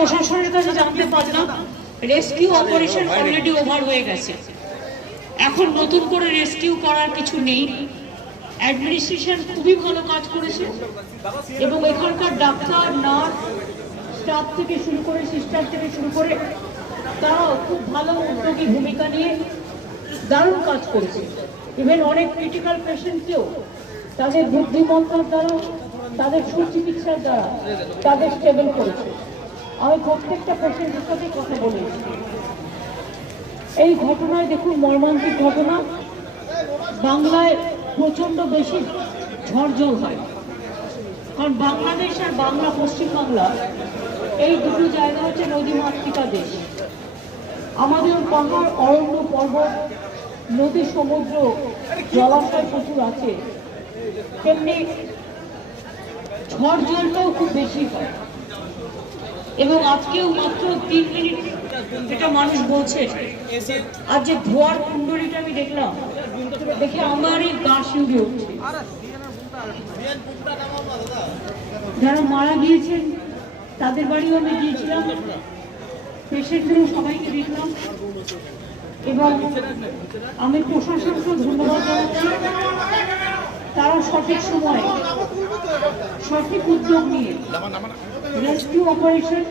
প্রশাসনের কাছে জানতে পারলাম রেস্কিউ অপারেশন অলরেডি ওভার হয়ে গেছে, এখন নতুন করে রেস্কিউ করার কিছু নেই। অ্যাডমিনিস্ট্রেশন খুবই ভালো কাজ করেছে এবং এখানকার ডাক্তার, নার্স, স্টাফ থেকে শুরু করে, সিস্টার থেকে শুরু করে তারাও খুব ভালো উদ্যোগী ভূমিকা নিয়ে দারুণ কাজ করেছে। ইভেন অনেক ক্রিটিক্যাল পেশেন্টকেও তাদের বুদ্ধিমত্তার দ্বারা, তাদের সুচিকিৎসার দ্বারা তাদের স্টেবল করেছে। আমি প্রত্যেকটা পেশেন্টের সাথে কথা বলেছি। এই ঘটনায় দেখুন, মর্মান্তিক ঘটনা, বাংলায় প্রচন্ড বেশি ঝড় হয়, কারণ বাংলাদেশ আর পশ্চিমবাংলা এই দুটো জায়গা হচ্ছে নদীমাতৃকা দেশ। আমাদের পাহাড়, অরণ্য, পর্বত, নদী, সমুদ্র, জলাশয় প্রচুর আছে, তেমনি ঝড় জলটাও খুব বেশি হয়। এবং আজকেও মাত্র 3 মিনিট যেটা মানুষ বলছে, আর যে ধোয়ার কুণ্ডলীটা আমি দেখলাম, দেখে আমারই গা শিউরে উঠছে। যারা মারা গিয়েছেন তাদের বাড়িও আমি গিয়েছিলাম, পেশেন্টদেরও সবাইকে দেখলাম এবং আমি প্রশাসনকে ধন্যবাদ জানাচ্ছি। তারা সঠিক সময়ে সঠিক উদ্যোগ নিয়ে রেস্কিউ অপারেশন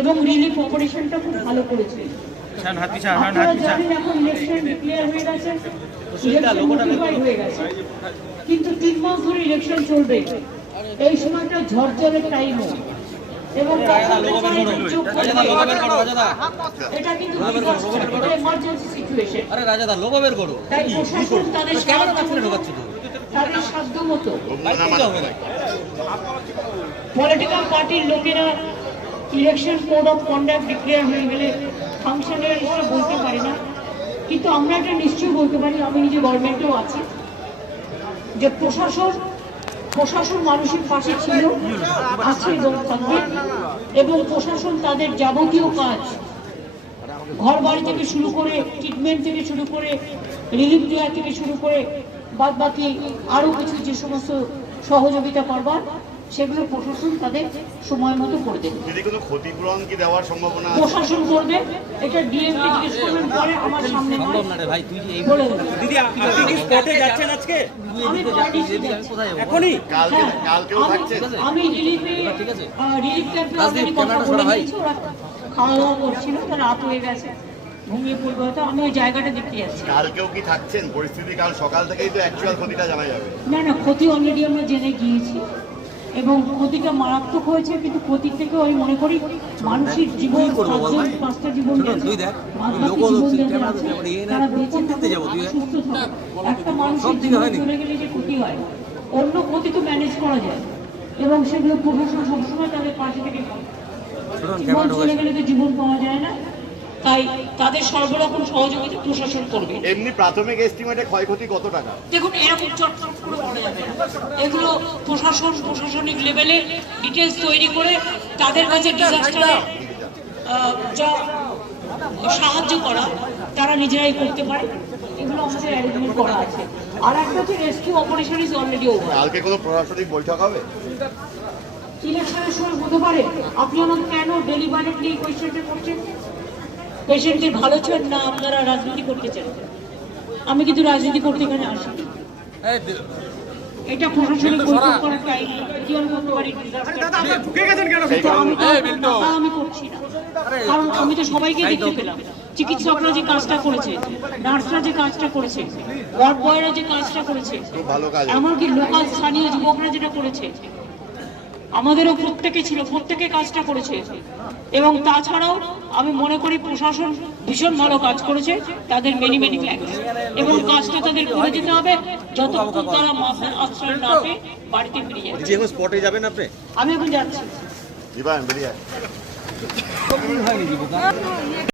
এবং রিলিফ অপারেশনটা খুব ভালো করেছে। আপনারা জানেন এখন ইলেকশন ডিক্লেয়ার হয়ে গেছে, হয়ে গেছে, কিন্তু 3 মাস ধরে ইলেকশন চলবে। এই সময়টা ঝড় জলের টাইমও, এবং এটা কিন্তু এমার্জেন্সি সিচুয়েশন। তাই প্রশাসন তাদের সাধ্য মতো, পলিটিক্যাল পার্টির লোকেরা election code of conduct declare হয়ে গেলে ফাংশনারিজরা বলতে পারে না, কিন্তু আমরা এটা নিশ্চয়ই বলতে পারি, আমি নিজে গভর্নমেন্টেও আছি, যে প্রশাসন মানুষের পাশে ছিল, আছে এবং থাকবে। এবং প্রশাসন তাদের যাবতীয় কাজ, ঘর বাড়ি থেকে শুরু করে, ট্রিটমেন্ট থেকে শুরু করে, রিলিফ দেওয়া থেকে শুরু করে, বাদ বাকি আরো কিছু যে সমস্ত সহযোগিতা করবার, সেগুলো প্রশাসন তাদের সময় মতো করে দেবে। ক্ষতিপূরণ কি দেওয়ার সম্ভাবনা প্রশাসন করবে, এটা ডিএম কে জিজ্ঞেস করবেন, পরে আমার সামনে বলে দেবেন। আমি রিলিফ ক্যাম্পে অলরেডি কথা বলে দিয়েছি, ওরা খাওয়া দাওয়া করছিল, তারা রাত হয়ে গেছে, ঘুমিয়ে পড়বে হয়তো। আমি ওই জায়গাটা দেখতে যাচ্ছি। কালকেও কি থাকছেন? পরিস্থিতি কাল সকাল থেকেই তো অ্যাকচুয়াল ক্ষতিটা জানা যাবে। না, ক্ষতি অলরেডি আমরা জেনে গিয়েছি এবং ক্ষতিটা মারাত্মক হয়েছে, কিন্তু ক্ষতির থেকে আমি মনে করি মানুষের জীবন, 5টা জীবন তারা বেঁচে থাকবে, সুস্থ থাকবে। একটা মানুষের জীবন চলে গেলে যে ক্ষতি হয়, অন্য ক্ষতি তো ম্যানেজ করা যায় এবং সেগুলো প্রশাসন সবসময় তাদের পাশে থেকে, জীবন চলে গেলে তো জীবন পাওয়া যায় না, তাই তাদের সর্বরকম সহযোগিতা প্রশাসন করবে। এমনি প্রাথমিক এস্টিমেটে ক্ষয়ক্ষতি কত টাকা? দেখুন, এরকম চটচট করে বলা যাবে না, এগুলো প্রশাসনিক লেভেলে ডিটেলস তৈরি করে তাদের কাছে ডিজাস্টারে যা সাহায্য করা তারা নিজেরাই করতে পারে, এগুলো আমাদের অ্যারেঞ্জমেন্ট করা আছে। আর একটা হচ্ছে rescue operation is already over. কালকে কোনো প্রশাসনিক বৈঠক হবে? ইলেকশনের সময় হতে পারে। আপনি আমাকে কেন ডেলিভারেটলি কোয়েশ্চেনটা করছেন? পেশেন্টের ভালো চান না আপনারা রাজনীতি করতে চান? আমি কিন্তু রাজনীতি করতে এখানে আসি, এটা প্রশাসনিক বৈঠক করার টাইম কি আমি করতে পারি? আমি করছি না, কারণ আমি তো সবাইকে দেখতে পেলাম। চিকিৎসকরা যে কাজটা করেছে, নার্সরা যে কাজটা করেছে, ওয়ার্ড বয়রা যে কাজটা করেছে, এমনকি লোকাল স্থানীয় যুবকরা যেটা করেছে, আমাদেরও প্রত্যেকে ছিল, প্রত্যেকে কাজটা করেছে। এবং তাছাড়াও আমি মনে করি প্রশাসন ভীষণ ভালো কাজ করেছে, তাদের মেনি থ্যাঙ্কস। এবং কাজটা তাদের করে যেতে হবে যতক্ষণ তারা মাথায় আশ্রয় না পেয়ে বাড়িতে ফিরে যাবে। স্পটে যাবেন আপনি? আমি এখন যাচ্ছি।